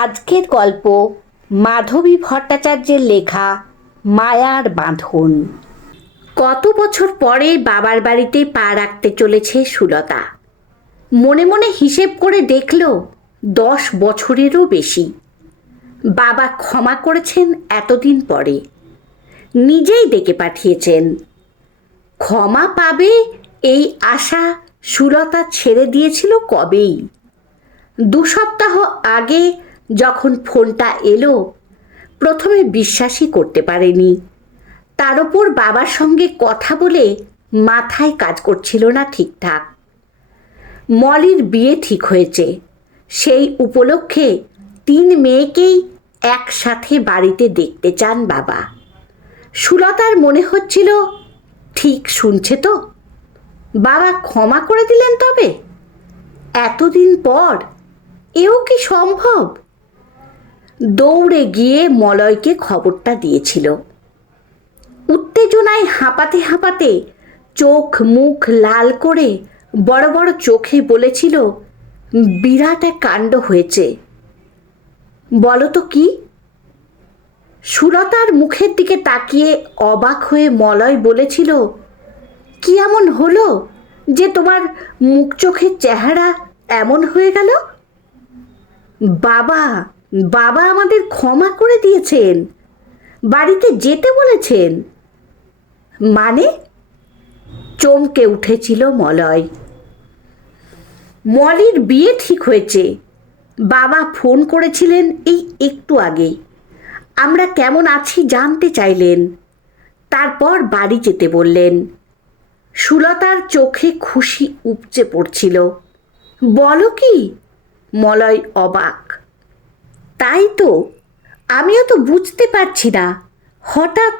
আজকের গল্প মাধবী ভট্টাচার্যের লেখা মায়ার বাঁধন। কত বছর পরে বাবার বাড়িতে পা রাখতে চলেছে সুলতা। মনে মনে হিসেব করে দেখল 10 বছরেরও বেশি। বাবা ক্ষমা করেছেন এতদিন পরে, নিজেই ডেকে পাঠিয়েছেন। ক্ষমা পাবে এই আশা সুলতা ছেড়ে দিয়েছিল কবেই। 2 সপ্তাহ আগে যখন ফোনটা এলো, প্রথমে বিশ্বাসই করতে পারেনি। তার ওপর বাবার সঙ্গে কথা বলে মাথায় কাজ করছিল না ঠিকঠাক। মলির বিয়ে ঠিক হয়েছে, সেই উপলক্ষে 3 মেয়েকেই একসাথে বাড়িতে দেখতে চান বাবা। সুলতার মনে হচ্ছিল ঠিক শুনছে তো। বাবা ক্ষমা করে দিলেন তবে? এতদিন পর এও কি সম্ভব? দৌড়ে গিয়ে মলয়কে খবরটা দিয়েছিল। উত্তেজনায় হাঁপাতে হাঁপাতে চোখ মুখ লাল করে বড় বড় চোখে বলেছিল, বিরাট এক কাণ্ড হয়েছে। বলো তো কি? সুলতার মুখের দিকে তাকিয়ে অবাক হয়ে মলয় বলেছিল, কি এমন হলো যে তোমার মুখ চোখের চেহারা এমন হয়ে গেল? বাবা বাবা আমাদের ক্ষমা করে দিয়েছেন, বাড়িতে যেতে বলেছেন। মানে? চমকে উঠেছিল মলয়। মলির বিয়ে ঠিক হয়েছে, বাবা ফোন করেছিলেন এই একটু আগে। আমরা কেমন আছি জানতে চাইলেন, তারপর বাড়ি যেতে বললেন। সুলতার চোখে খুশি উপচে পড়ছিল। বলো কি? মলয় অবাক। তাই তো, আমিও তো বুঝতে পারছি না, হঠাৎ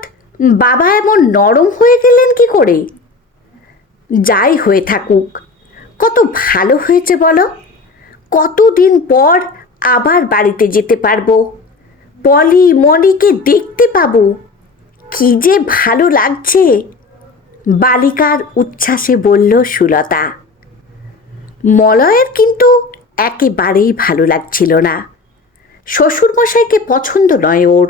বাবা এমন নরম হয়ে গেলেন কি করে? যাই হয়ে থাকুক, কত ভালো হয়েছে বলো। কতদিন পর আবার বাড়িতে যেতে পারবো, পলি মলিকে দেখতে পাবো। কি যে ভালো লাগছে, বালিকার উচ্ছ্বাসে বলল সুলতা। মলয়ের কিন্তু একেবারেই ভালো লাগছিল না। শ্বশুরমশাইকে পছন্দ নয় ওর।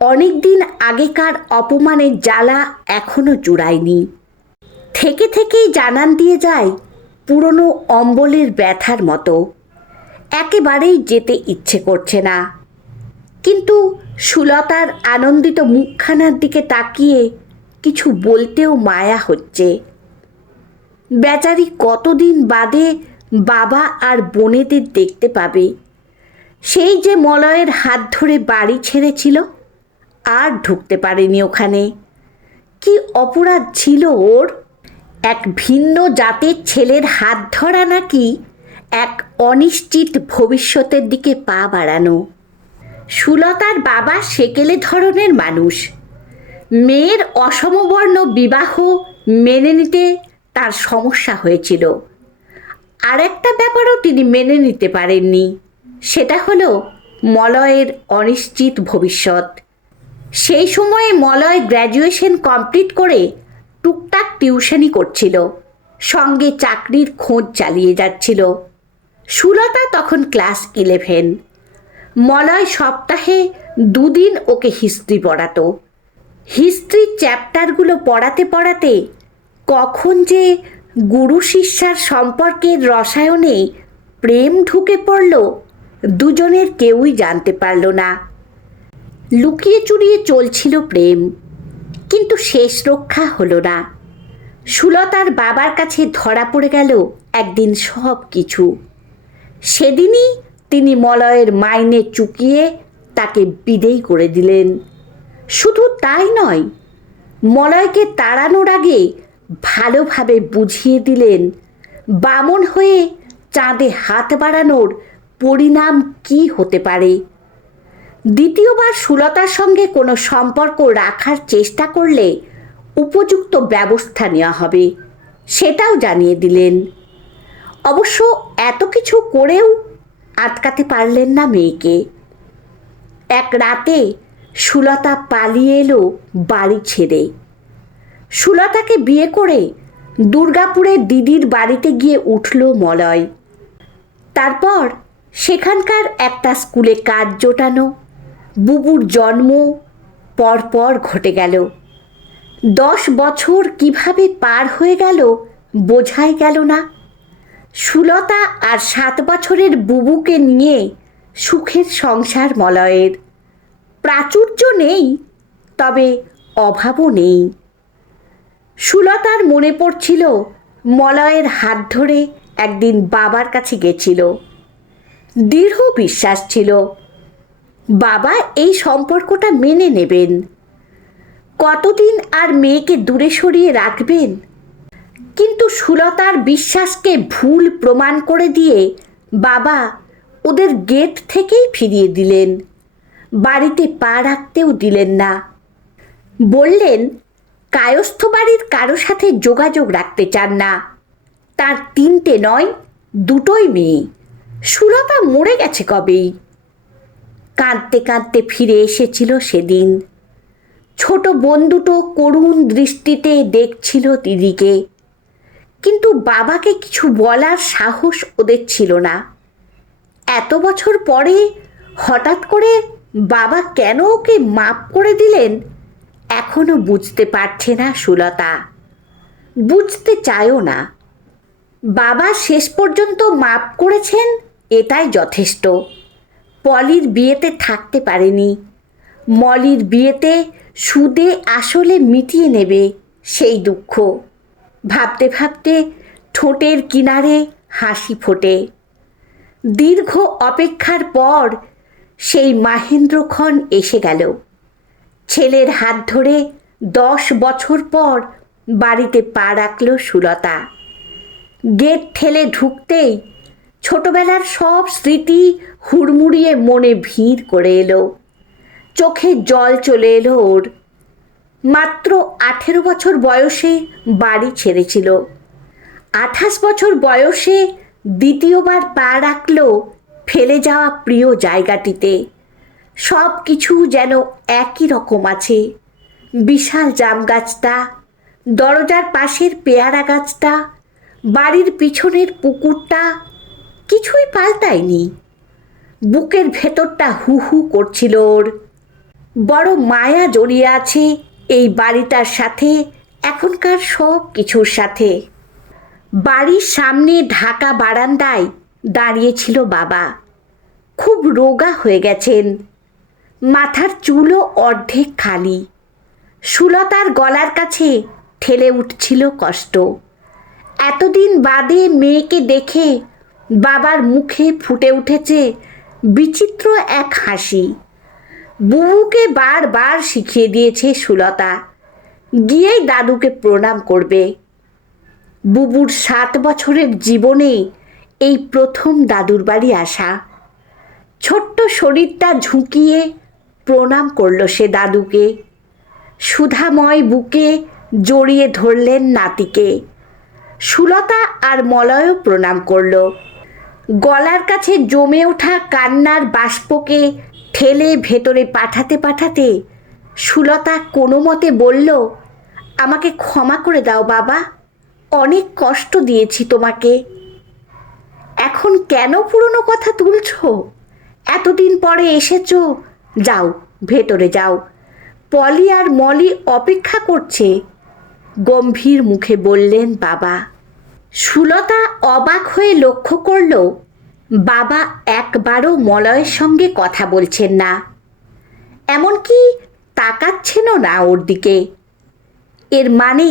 অনেক দিন আগেকার অপমানের জ্বালা এখনো জুড়ায়নি। থেকে থেকেই জানান দিয়ে যায় পুরনো অম্বলের ব্যথার মতো। একেবারেই যেতে ইচ্ছে করছে না। কিন্তু সুলতার আনন্দিত মুখখানার দিকে তাকিয়ে কিছু বলতেও মায়া হচ্ছে। বেচারি কতদিন বাদে বাবা আর বোনেদের দেখতে পাবে। সেই যে মলয়ের হাত ধরে বাড়ি ছেড়েছিল, আর ঢুকতে পারেনি ওখানে। কি অপরাধ ছিল ওর? এক ভিন্ন জাতের ছেলের হাত ধরা নাকি এক অনিশ্চিত ভবিষ্যতের দিকে পা বাড়ানো। সুলতার বাবা সেকেলে ধরনের মানুষ। মেয়ের অসমবর্ণ বিবাহ মেনে নিতে তার সমস্যা হয়েছিল। আর একটা ব্যাপারও তিনি মেনে নিতে পারেননি, সেটা হলো মলয়ের অনিশ্চিত ভবিষ্যৎ। সেই সময়ে মলয় গ্র্যাজুয়েশন কমপ্লিট করে টুকটাক টিউশনি করছিল, সঙ্গে চাকরির খোঁজ চালিয়ে যাচ্ছিল। সুলতা তখন ক্লাস 11। মলয় সপ্তাহে 2 দিন ওকে হিস্ট্রি পড়াতো। হিস্ট্রির চ্যাপ্টারগুলো পড়াতে পড়াতে কখন যে গুরু শিষ্যার সম্পর্কের রসায়নে প্রেম ঢুকে পড়ল, দুজনের কেউই জানতে পারল না। লুকিয়ে চুরিয়ে চলছিল প্রেম, কিন্তু শেষ রক্ষা হলো না। সুলতার বাবার কাছে ধরা পড়ে গেল একদিন সব কিছু। সেদিনই তিনি মলয়ের মাইনে চুকিয়ে তাকে বিদেয় করে দিলেন। শুধু তাই নয়, মলয়কে তাড়ানোর আগে ভালোভাবে বুঝিয়ে দিলেন বামন হয়ে চাঁদে হাত বাড়ানোর পরিণাম কি হতে পারে। দ্বিতীয়বার সুলতার সঙ্গে কোনো সম্পর্ক রাখার চেষ্টা করলে উপযুক্ত ব্যবস্থা নেওয়া হবে, সেটাও জানিয়ে দিলেন। অবশ্য এত কিছু করেও আটকাতে পারলেন না মেয়েকে। এক রাতে সুলতা পালিয়ে এলো বাড়ি ছেড়ে। সুলতাকে বিয়ে করে দুর্গাপুরে দিদির বাড়িতে গিয়ে উঠল মলয়। তারপর সেখানকার একটা স্কুলে কাজ জোটানো, বুবুর জন্ম পরপর ঘটে গেল। 10 বছর কিভাবে পার হয়ে গেল বোঝাই গেল না। সুলতা আর 7 বছরের বুবুকে নিয়ে সুখের সংসার মলয়ের। প্রাচুর্য নেই, তবে অভাবও নেই। সুলতার মনে পড়ছিল মলয়ের হাত ধরে একদিন বাবার কাছে গেছিল। দৃঢ় বিশ্বাস ছিল বাবা এই সম্পর্কটা মেনে নেবেন। কতদিন আর মেয়েকে দূরে সরিয়ে রাখবেন? কিন্তু সুলতার বিশ্বাসকে ভুল প্রমাণ করে দিয়ে বাবা ওদের গেট থেকেই ফিরিয়ে দিলেন। বাড়িতে পা রাখতেও দিলেন না। বললেন কায়স্থ বাড়ির কারো সাথে যোগাযোগ রাখতে চান না। তার 3টে নয়, 2টোই মেয়ে। সুলতা মরে গেছে কবেই। কাঁদতে কাঁদতে ফিরে এসেছিল সেদিন। ছোট বোন দুটো করুণ দৃষ্টিতে দেখছিল দিদিকে, কিন্তু বাবাকে কিছু বলার সাহস ওদের ছিল না। এত বছর পরে হঠাৎ করে বাবা কেন ওকে মাপ করে দিলেন এখনো বুঝতে পারছে না সুলতা, বুঝতে চায়ও না। বাবা শেষ পর্যন্ত মাপ করেছেন, এটাই যথেষ্ট। পলির বিয়েতে থাকতে পারেনি। মলির বিয়েতে সুদে আসলে মিটিয়ে নেবে সেই দুঃখ। ভাবতে ভাবতে ঠোঁটের কিনারে হাসি ফোটে। দীর্ঘ অপেক্ষার পর সেই মাহেন্দ্রক্ষণ এসে গেল। ছেলের হাত ধরে 10 বছর পর বাড়িতে পা রাখল সুলতা। গেট ঠেলে ঢুকতেই ছোটবেলার সব স্মৃতি হুড়মুড়িয়ে মনে ভিড় করে এলো। চোখে জল চলে এলো ওর। মাত্র 18 বছর বয়সে বাড়ি ছেড়েছিল। 28 বছর বয়সে দ্বিতীয়বার পা রাখল ফেলে যাওয়া প্রিয় জায়গাটিতে। সব কিছু যেন একই রকম আছে। বিশাল জাম গাছটা, দরজার পাশের পেয়ারা গাছটা, বাড়ির পিছনের পুকুরটা, কিছুই পাল্টায়নি। বুকের ভেতরটা হু হু করছিল ওর। বড় মায়া জড়িয়ে আছে এই বাড়িটার সাথে, এখনকার সব কিছুর সাথে। বাড়ির সামনে ঢাকা বারান্দায় দাঁড়িয়েছিল বাবা। খুব রোগা হয়ে গেছেন। মাথার চুলও অর্ধেক খালি। সুলতার গলার কাছে ঠেলে উঠছিল কষ্ট। এতদিন বাদে মেয়েকে দেখে বাবার মুখে ফুটে উঠেছে বিচিত্র এক হাসি। বুবুকে বারবার শিখিয়ে দিয়েছে সুলতা, গিয়েই দাদুকে প্রণাম করবে। বুবুর 7 বছরের জীবনে এই প্রথম দাদুর বাড়ি আসা। ছোট্ট শরীরটা ঝুঁকিয়ে প্রণাম করল সে দাদুকে। সুধাময় বুকে জড়িয়ে ধরলেন নাতিকে। সুলতা আর মলয়ও প্রণাম করল। গলার কাছে জমে ওঠা কান্নার বাষ্পকে ঠেলে ভেতরে পাঠাতে পাঠাতে সুলতা কোনো মতে বলল, আমাকে ক্ষমা করে দাও বাবা, অনেক কষ্ট দিয়েছি তোমাকে। এখন কেন পুরনো কথা তুলছ? এতদিন পরে এসেছ, যাও ভেতরে যাও, পলি আর মলি অপেক্ষা করছে, গম্ভীর মুখে বললেন বাবা। সুলতা অবাক হয়ে লক্ষ্য করল বাবা একবারও মলয়ের সঙ্গে কথা বলছেন না, এমনকি তাকাচ্ছেনও না ওর দিকে। এর মানে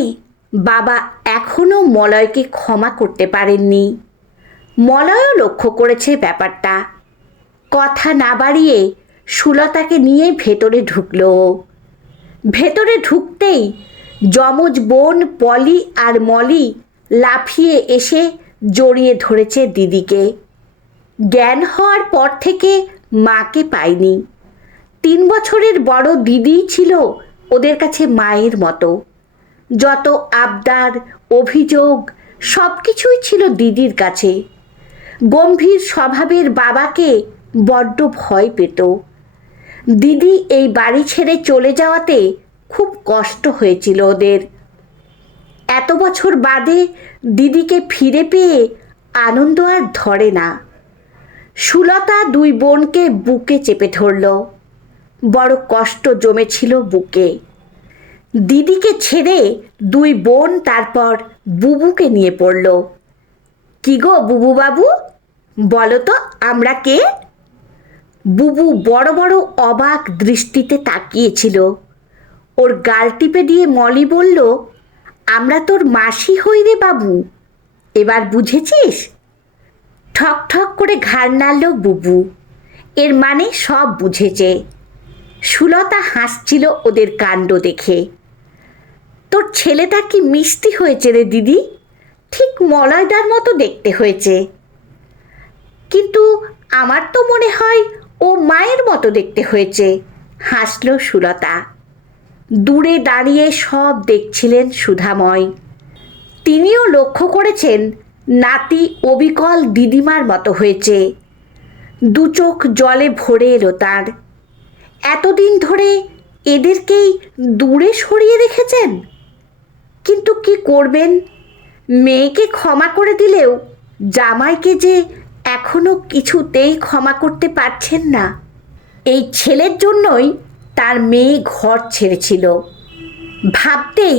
বাবা এখনও মলয়কে ক্ষমা করতে পারেননি। মলয়ও লক্ষ্য করেছে ব্যাপারটা। কথা না বাড়িয়ে সুলতাকে নিয়ে ভেতরে ঢুকল। ভেতরে ঢুকতেই যমজ বোন পলি আর মলি লাফিয়ে এসে জড়িয়ে ধরেছে দিদিকে। জ্ঞান হওয়ার পর থেকে মাকে পায়নি। 3 বছরের বড় দিদিই ছিল ওদের কাছে মায়ের মতো। যত আবদার, অভিযোগ সব কিছুই ছিল দিদির কাছে। গম্ভীর স্বভাবের বাবাকে বড্ড ভয় পেত। দিদি এই বাড়ি ছেড়ে চলে যাওয়াতে খুব কষ্ট হয়েছিল ওদের। এত বছর বাদে দিদিকে ফিরে পেয়ে আনন্দ আর ধরে না। সুলতা দুই বোনকে বুকে চেপে ধরল। বড় কষ্ট জমেছিল বুকে। দিদিকে ছেড়ে দুই বোন তারপর বুবুকে নিয়ে পড়ল। কি গো বুবু বাবু, বলো তো আমরা কে? বুবু বড় বড় অবাক দৃষ্টিতে তাকিয়েছিল। ওর গাল টিপে দিয়ে মলি বলল, আমরা তোর মাসি হই রে বাবু, এবার বুঝেছিস? ঠক ঠক করে ঘাড় নাড়ল বুবু। এর মানে সব বুঝেছে। সুলতা হাসছিল ওদের কাণ্ড দেখে। তোর ছেলেটা কি মিষ্টি হয়েছে রে দিদি, ঠিক মলয়দার মতো দেখতে হয়েছে। কিন্তু আমার তো মনে হয় ও মায়ের মতো দেখতে হয়েছে, হাসল সুলতা। দূরে দাঁড়িয়ে সব দেখছিলেন সুধাময়। তিনিও লক্ষ্য করেছেন নাতি অবিকল দিদিমার মতো হয়েছে। দু চোখ জলে ভরে এলো তার। এতদিন ধরে এদেরকেই দূরে সরিয়ে রেখেছেন। কিন্তু কি করবেন, মেয়েকে ক্ষমা করে দিলেও জামাইকে যে এখনো কিছুতেই ক্ষমা করতে পারছেন না। এই ছেলের জন্যই তার মেয়ে ঘর ছেড়েছিল। ভাবতেই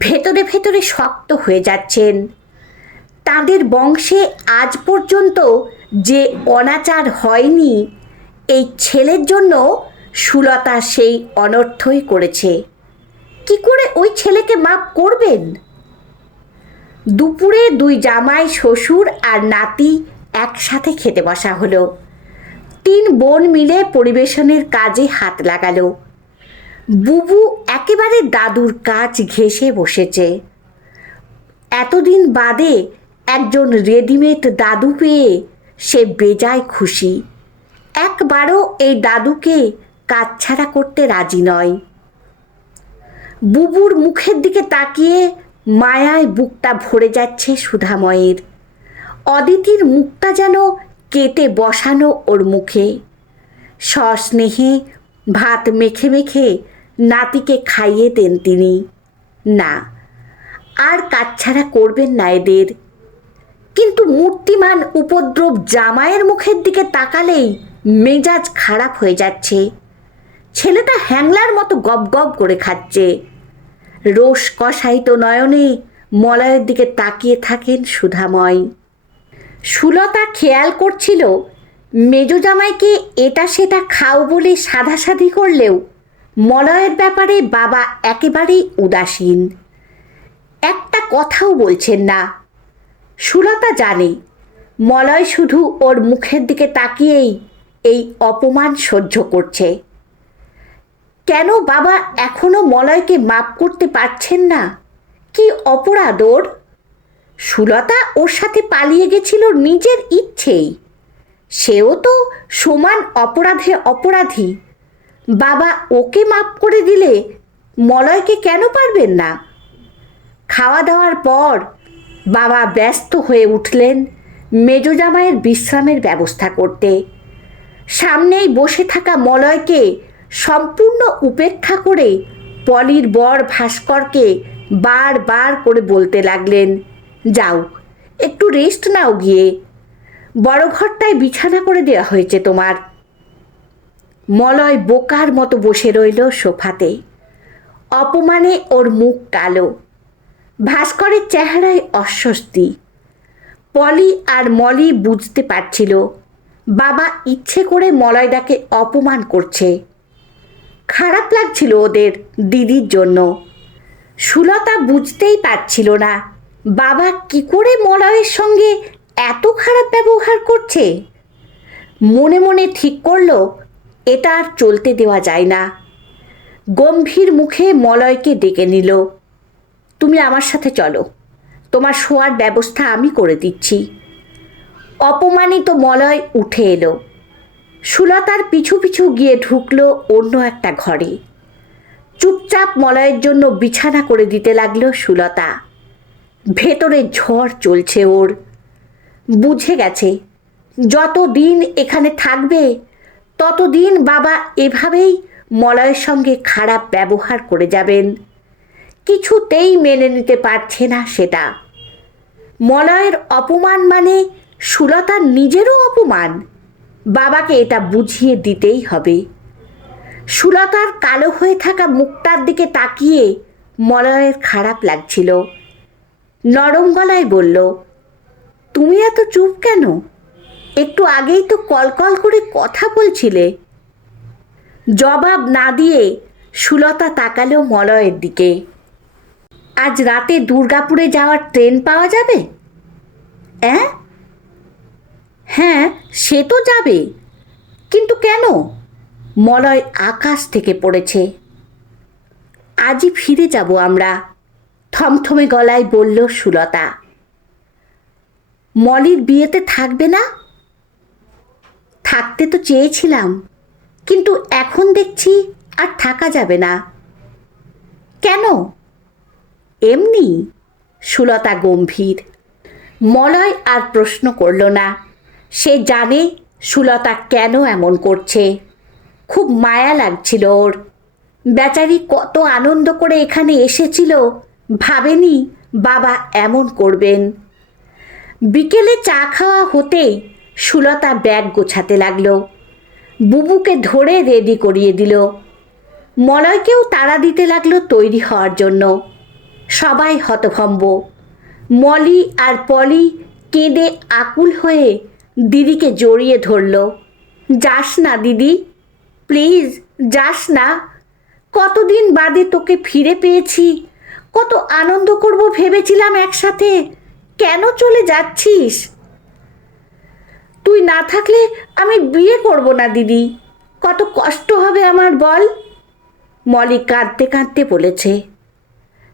ভেতরে ভেতরে শক্ত হয়ে যাচ্ছেন। তাদের বংশে আজ পর্যন্ত যে অনাচার হয়নি, এই ছেলের জন্য সুলতা সেই অনর্থই করেছে। কি করে ওই ছেলেকে মাপ করবেন? দুপুরে দুই জামাই, শ্বশুর আর নাতি একসাথে খেতে বসা হলো। তিন বোন মিলে পরিবেশনের কাজে হাত লাগালো। বুবু একেবারে দাদুর কাজ ঘেঁষে বসেছে। এতদিন বাদে একজন রেডিমেড দাদু পেয়ে সে বেজায় খুশি। একবারও এই দাদুকে কাছছাড়া করতে রাজি নয়। বুবুর মুখের দিকে তাকিয়ে মায়ায় বুকটা ভরে যাচ্ছে সুধাময়ের। অদিতির মুখটা যেন কেটে বসানো ওর মুখে। সস্নেহে ভাত মেখে মেখে নাতিকে খাইয়ে দেন তিনি। না, আর কাছছাড়া করবেন না এদের। কিন্তু মূর্তিমান উপদ্রব জামাইয়ের মুখের দিকে তাকালেই মেজাজ খারাপ হয়ে যাচ্ছে। ছেলেটা হ্যাংলার মতো গপ গপ করে খাচ্ছে। রোষ কষায়িত নয়নে মলয়ের দিকে তাকিয়ে থাকেন সুধাময়। সুলতা খেয়াল করছিল মেজ জামাইকে এটা সেটা খাও বলে সাধাসাধি করলেও মলয়ের ব্যাপারে বাবা একেবারেই উদাসীন। একটা কথাও বলছেন না। সুলতা জানে মলয় শুধু ওর মুখের দিকে তাকিয়েই এই অপমান সহ্য করছে। কেন বাবা এখনো মলয়কে মাপ করতে পারছেন না? কি অপরাধ ওর? সুলতা ওর সাথে পালিয়ে গেছিল নিজের ইচ্ছেই। সেও তো সমান অপরাধে অপরাধী। বাবা ওকে মাপ করে দিলে মলয়কে কেন পারবেন না? খাওয়া দাওয়ার পর বাবা ব্যস্ত হয়ে উঠলেন মেজ জামাইয়ের বিশ্রামের ব্যবস্থা করতে। সামনেই বসে থাকা মলয়কে সম্পূর্ণ উপেক্ষা করে পলির বর ভাস্করকে বারবার করে বলতে লাগলেন, যাও একটু রেস্ট নাও গিয়ে, বড় ঘরটায় বিছানা করে দেওয়া হয়েছে তোমার। মলয় বোকার মতো বসে রইল সোফাতে। অপমানে ওর মুখ কালো। ভাস্করের চেহারায় অস্বস্তি। পলি আর মলি বুঝতে পারছিল বাবা ইচ্ছে করে মলয়দাকে অপমান করছে। খারাপ লাগছিল ওদের দিদির জন্য। সুলতা বুঝতেই পারছিল না বাবা কি করে মলয়ের সঙ্গে এত খারাপ ব্যবহার করছে। মনে মনে ঠিক করল এটা আর চলতে দেওয়া যায় না। গম্ভীর মুখে মলয়কে ডেকে নিল, তুমি আমার সাথে চলো, তোমার শোয়ার ব্যবস্থা আমি করে দিচ্ছি। অপমানিত মলয় উঠে এলো। সুলতার পিছু পিছু গিয়ে ঢুকলো অন্য একটা ঘরে। চুপচাপ মলয়ের জন্য বিছানা করে দিতে লাগলো সুলতা। ভেতরে ঝড় চলছে ওর। বুঝে গেছে যতদিন এখানে থাকবে ততদিন বাবা এভাবেই মলয়ের সঙ্গে খারাপ ব্যবহার করে যাবেন। কিছুতেই মেনে নিতে পারছে না সেটা। মলয়ের অপমান মানে সুলতার নিজেরও অপমান। বাবাকে এটা বুঝিয়ে দিতেই হবে। সুলতার কালো হয়ে থাকা মুখটার দিকে তাকিয়ে মলয়ের খারাপ লাগছিল। নরম গলায় বলল, তুমি এত চুপ কেন? একটু আগেই তো কলকল করে কথা বলছিলে। জবাব না দিয়ে সুলতা তাকালো মলয়ের দিকে। আজ রাতে দুর্গাপুরে যাওয়ার ট্রেন পাওয়া যাবে? হ্যাঁ, সে তো যাবে, কিন্তু কেন? মলয় আকাশ থেকে পড়েছে। আজই ফিরে যাব আমরা, থমথমে গলায় বলল সুলতা। মলির বিয়েতে থাকবে না? থাকতে তো চেয়েছিলাম, কিন্তু এখন দেখছি আর থাকা যাবে না। কেন? এমনি। সুলতা গম্ভীর। মলয় আর প্রশ্ন করল না। সে জানে সুলতা কেন এমন করছে। খুব মায়া লাগছিল ওর। বেচারি কত আনন্দ করে এখানে এসেছিল, ভাবেনি বাবা এমন করবেন। বিকেলে চা খাওয়া হতেই সুলতা ব্যাগ গোছাতে লাগলো। বুবুকে ধরে রেডি করিয়ে দিল। মলয়কেও তাড়া দিতে লাগলো তৈরি হওয়ার জন্য। সবাই হতভম্ব। মলি আর পলি কেঁদে আকুল হয়ে দিদিকে জড়িয়ে ধরল। যাস না দিদি, প্লিজ যাস না। কতদিন বাদে তোকে ফিরে পেয়েছি, কত আনন্দ করব ভেবেছিলাম একসাথে। কেন চলে যাচ্ছিস? তুই না থাকলে আমি বিয়ে করব না দিদি। কত কষ্ট হবে আমার বল। মলি কাঁদতে কাঁদতে বলেছে।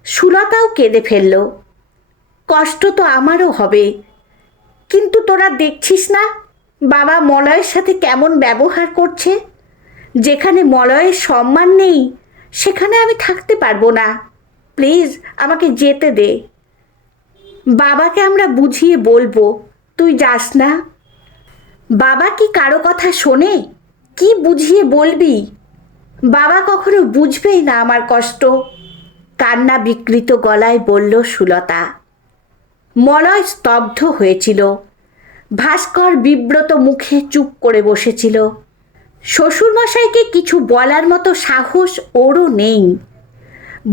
সুলতাও কেঁদে ফেলল। কষ্ট তো আমারও হবে, কিন্তু তোরা দেখছিস না বাবা মলয়ের সাথে কেমন ব্যবহার করছে। যেখানে মলয়ের সম্মান নেই সেখানে আমি থাকতে পারবো না। প্লিজ আমাকে যেতে দে। বাবাকে আমরা বুঝিয়ে বলবো, তুই যাস না। বাবা কি কারো কথা শোনে? কি বুঝিয়ে বলবি? বাবা কখনো বুঝবেই না আমার কষ্ট। কান্না বিকৃত গলায় বলল সুলতা। মলয় স্তব্ধ হয়েছিল। ভাস্কর বিব্রত মুখে চুপ করে বসেছিল। শ্বশুরমশাইকে কিছু বলার মতো সাহস ওরও নেই।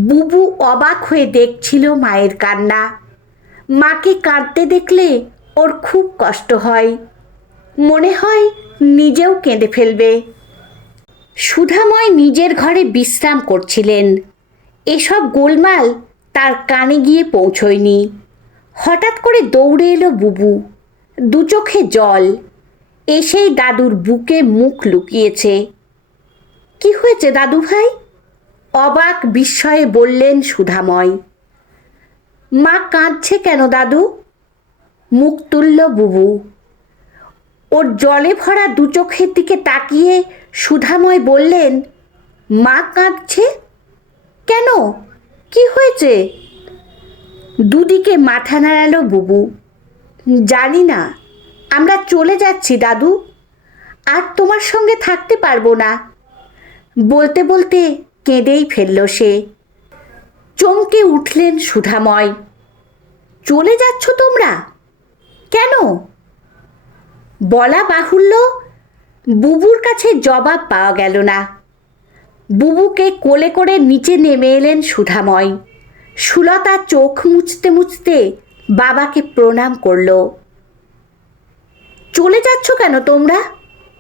বুবু অবাক হয়ে দেখছিল মায়ের কান্না। মাকে কাঁদতে দেখলে ওর খুব কষ্ট হয়। মনে হয় নিজেও কেঁদে ফেলবে। সুধাময় নিজের ঘরে বিশ্রাম করছিলেন। এসব গোলমাল তার কানে গিয়ে পৌঁছয়নি। হঠাৎ করে দৌড়ে এলো বুবু। দু চোখে জল। এসেই দাদুর বুকে মুখ লুকিয়েছে। কি হয়েছে দাদু ভাই? অবাক বিস্ময়ে বললেন সুধাময়। মা কাঁদছে কেন দাদু? মুখ তুলল বুবু। ওর জলে ভরা দু চোখের দিকে তাকিয়ে সুধাময় বললেন, মা কাঁদছে কেন? কি হয়েছে? দুদিকে মাথা নাড়ালো বুবু। জানি না, আমরা চলে যাচ্ছি দাদু। আর তোমার সঙ্গে থাকতে পারবো না। বলতে বলতে কেঁদেই ফেলল সে। চমকে উঠলেন সুধাময়। চলে যাচ্ছ তোমরা? কেন? বলা বাহুল্য, বুবুর কাছে জবাব পাওয়া গেল না। বুবুকে কোলে করে নিচে নেমে এলেন সুধাময়। সুলতা চোখ মুছতে মুছতে বাবাকে প্রণাম করল। চলে যাচ্ছ কেন তোমরা?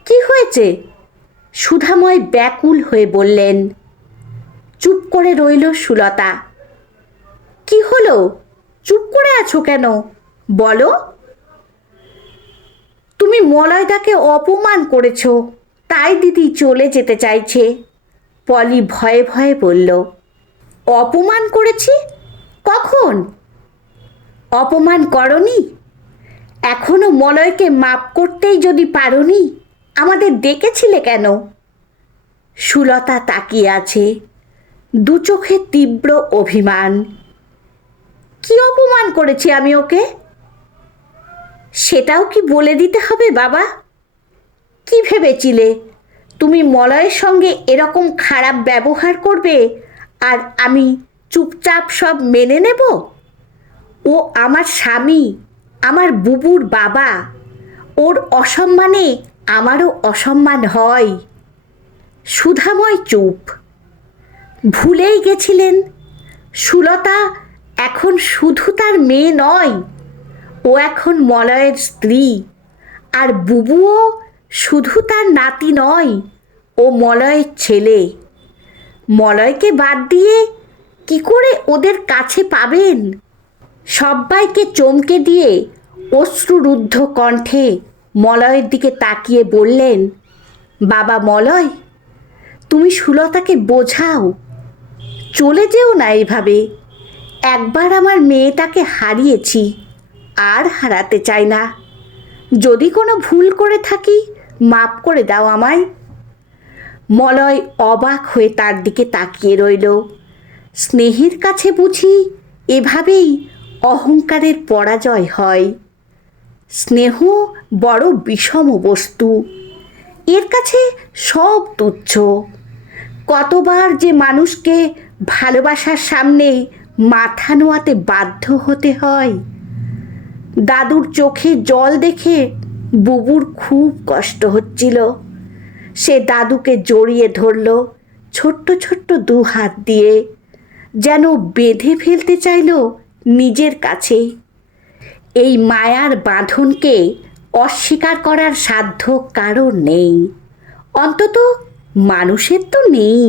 কি হয়েছে? সুধাময় ব্যাকুল হয়ে বললেন। চুপ করে রইল সুলতা। কি হলো? চুপ করে আছো কেন? বলো। তুমি মলয়দাকে অপমান করেছ, তাই দিদি চলে যেতে চাইছে। পলি ভয়ে ভয়ে বলল। অপমান করেছি? কখন? অপমান করনি? এখনো মলয়কে মাপ করতেই যদি পারোনি, আমাদের ডেকেছিলে কেন? সুলতা তাকিয়ে আছে। দু চোখে তীব্র অভিমান। কি অপমান করেছি আমি ওকে? সেটাও কি বলে দিতে হবে বাবা? কি ভেবেছিলে তুমি মলয়ের সঙ্গে এরকম খারাপ ব্যবহার করবে আর আমি চুপচাপ সব মেনে নেব? ও আমার স্বামী, আমার বুবুর বাবা। ওর অসম্মানে আমারও অসম্মান হয়। সুধাময় চুপ। ভুলেই গেছিলেন সুলতা এখন শুধু তার মেয়ে নয়, ও এখন মলয়ের স্ত্রী। আর বুবুও শুধু তার নাতি নয়, ও মলয়ের ছেলে। মলয়কে বাদ দিয়ে কি করে ওদের কাছে পাবেন? সব্বাইকে চমকে দিয়ে অশ্রুরুদ্ধ কণ্ঠে মলয়ের দিকে তাকিয়ে বললেন, বাবা মলয়, তুমি সুলতাকে বোঝাও, চলে যেও না এভাবে। একবার আমার মেয়েটাকে হারিয়েছি, আর হারাতে চাই না। যদি কোনো ভুল করে থাকি মাপ করে দাও আমায়। মলয় অবাক হয়ে তার দিকে তাকিয়ে রইল। স্নেহের কাছে বুঝি এভাবেই অহংকারের পরাজয় হয়। স্নেহ বড় বিষম বস্তু, এর কাছে সব তুচ্ছ। কতবার যে মানুষকে ভালোবাসার সামনে মাথা নোয়াতে বাধ্য হতে হয়। দাদুর চোখে জল দেখে বুবুর খুব কষ্ট হচ্ছিল। সে দাদুকে জড়িয়ে ধরল ছোট্ট ছোট্ট দু হাত দিয়ে, যেন বেঁধে ফেলতে চাইল নিজের কাছে। এই মায়ার বাঁধনকে অস্বীকার করার সাধ্য কারোর নেই, অন্তত মানুষের তো নেই।